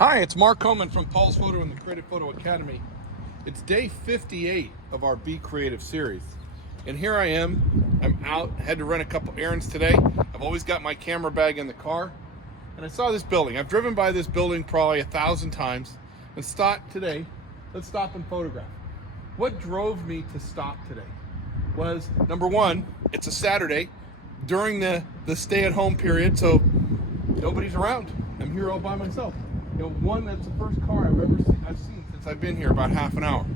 Hi, it's Mark Coleman from Paul's Photo and the Creative Photo Academy. It's day 58 of our Be Creative series. And here I am. I'm out, had to run a couple errands today. I've always got my camera bag in the car. And I saw this building. I've driven by this building probably 1,000 times and thought today, let's stop and photograph. What drove me to stop today was, number one, it's a Saturday during the stay-at-home period, so nobody's around. I'm here all by myself. One, that's the first car I've seen since I've been here, about half an hour.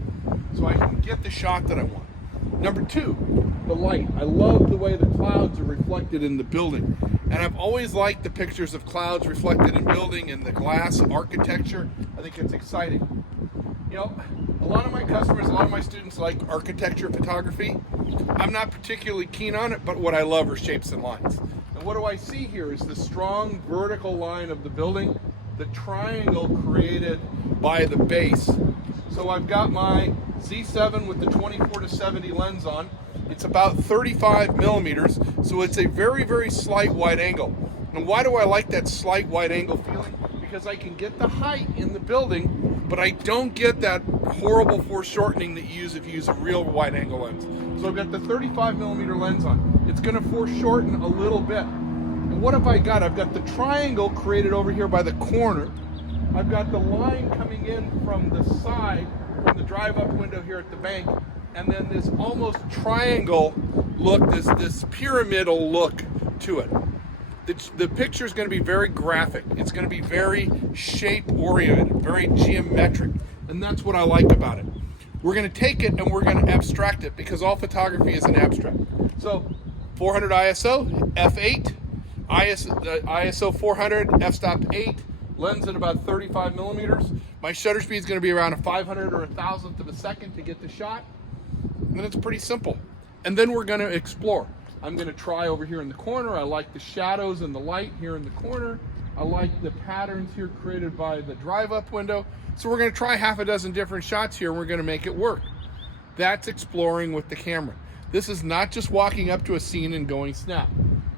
So I can get the shot that I want. Number two, the light. I love the way the clouds are reflected in the building. And I've always liked the pictures of clouds reflected in building and the glass architecture. I think it's exciting. A lot of my customers, a lot of my students like architecture photography. I'm not particularly keen on it, but what I love are shapes and lines. And what do I see here is the strong vertical line of the building, the triangle created by the base. So I've got my Z7 with the 24-70 lens on. It's about 35 millimeters, so it's a very, very slight wide angle. And why do I like that slight wide angle feeling? Because I can get the height in the building, but I don't get that horrible foreshortening that you use if you use a real wide angle lens. So I've got the 35 millimeter lens on. It's gonna foreshorten a little bit. And what have I got? I've got the triangle created over here by the corner. I've got the line coming in from the side, from the drive-up window here at the bank, and then this almost triangle look, this pyramidal look to it. The picture is going to be very graphic. It's going to be very shape-oriented, very geometric, and that's what I like about it. We're going to take it and we're going to abstract it because all photography is an abstract. So 400 ISO, f8, ISO 400, f-stop 8, lens at about 35 millimeters. My shutter speed is going to be around a 500 or a thousandth of a second to get the shot. And then it's pretty simple. And then we're going to explore. I'm going to try over here in the corner. I like the shadows and the light here in the corner. I like the patterns here created by the drive-up window. So we're going to try half a dozen different shots here and we're going to make it work. That's exploring with the camera. This is not just walking up to a scene and going snap.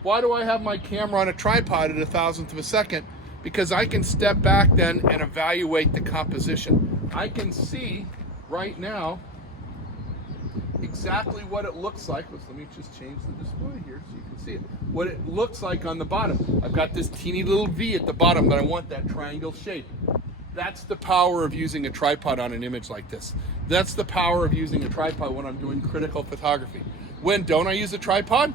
Why do I have my camera on a tripod at a thousandth of a second? Because I can step back then and evaluate the composition. I can see right now exactly what it looks like. Let me just change the display here so you can see it. What it looks like on the bottom. I've got this teeny little V at the bottom that I want that triangle shape. That's the power of using a tripod on an image like this. That's the power of using a tripod when I'm doing critical photography. When don't I use a tripod?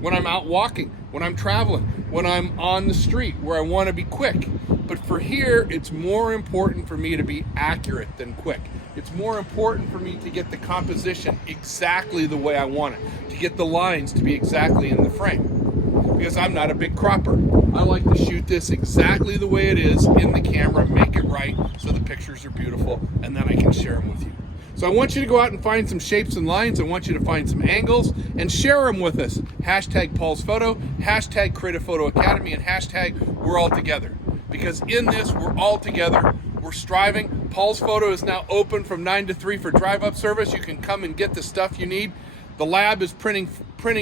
When I'm out walking, when I'm traveling, when I'm on the street where I want to be quick. But for here, it's more important for me to be accurate than quick. It's more important for me to get the composition exactly the way I want it, to get the lines to be exactly in the frame. Because I'm not a big cropper. I like to shoot this exactly the way it is in the camera, make it right so the pictures are beautiful, and then I can share them with you. So I want you to go out and find some shapes and lines. I want you to find some angles and share them with us. Hashtag Paul's Photo, hashtag Creative Photo Academy, and hashtag We're All Together. Because in this, we're all together. We're striving. Paul's Photo is now open from 9 to 3 for drive-up service. You can come and get the stuff you need. The lab is printing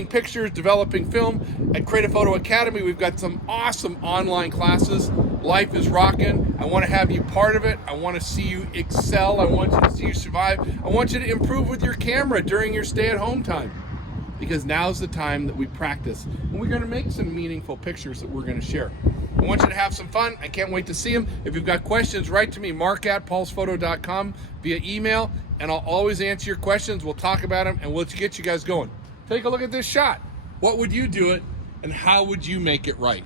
pictures, developing film. At Creative Photo Academy, we've got some awesome online classes. Life is rocking. I want to have you part of it. I want to see you excel. I want you to see you survive. I want you to improve with your camera during your stay-at-home time. Because now's the time that we practice. And we're going to make some meaningful pictures that we're going to share. I want you to have some fun. I can't wait to see them. If you've got questions, write to me, mark@paulsphoto.com via email, and I'll always answer your questions. We'll talk about them, and we'll get you guys going. Take a look at this shot. What would you do it, and how would you make it right?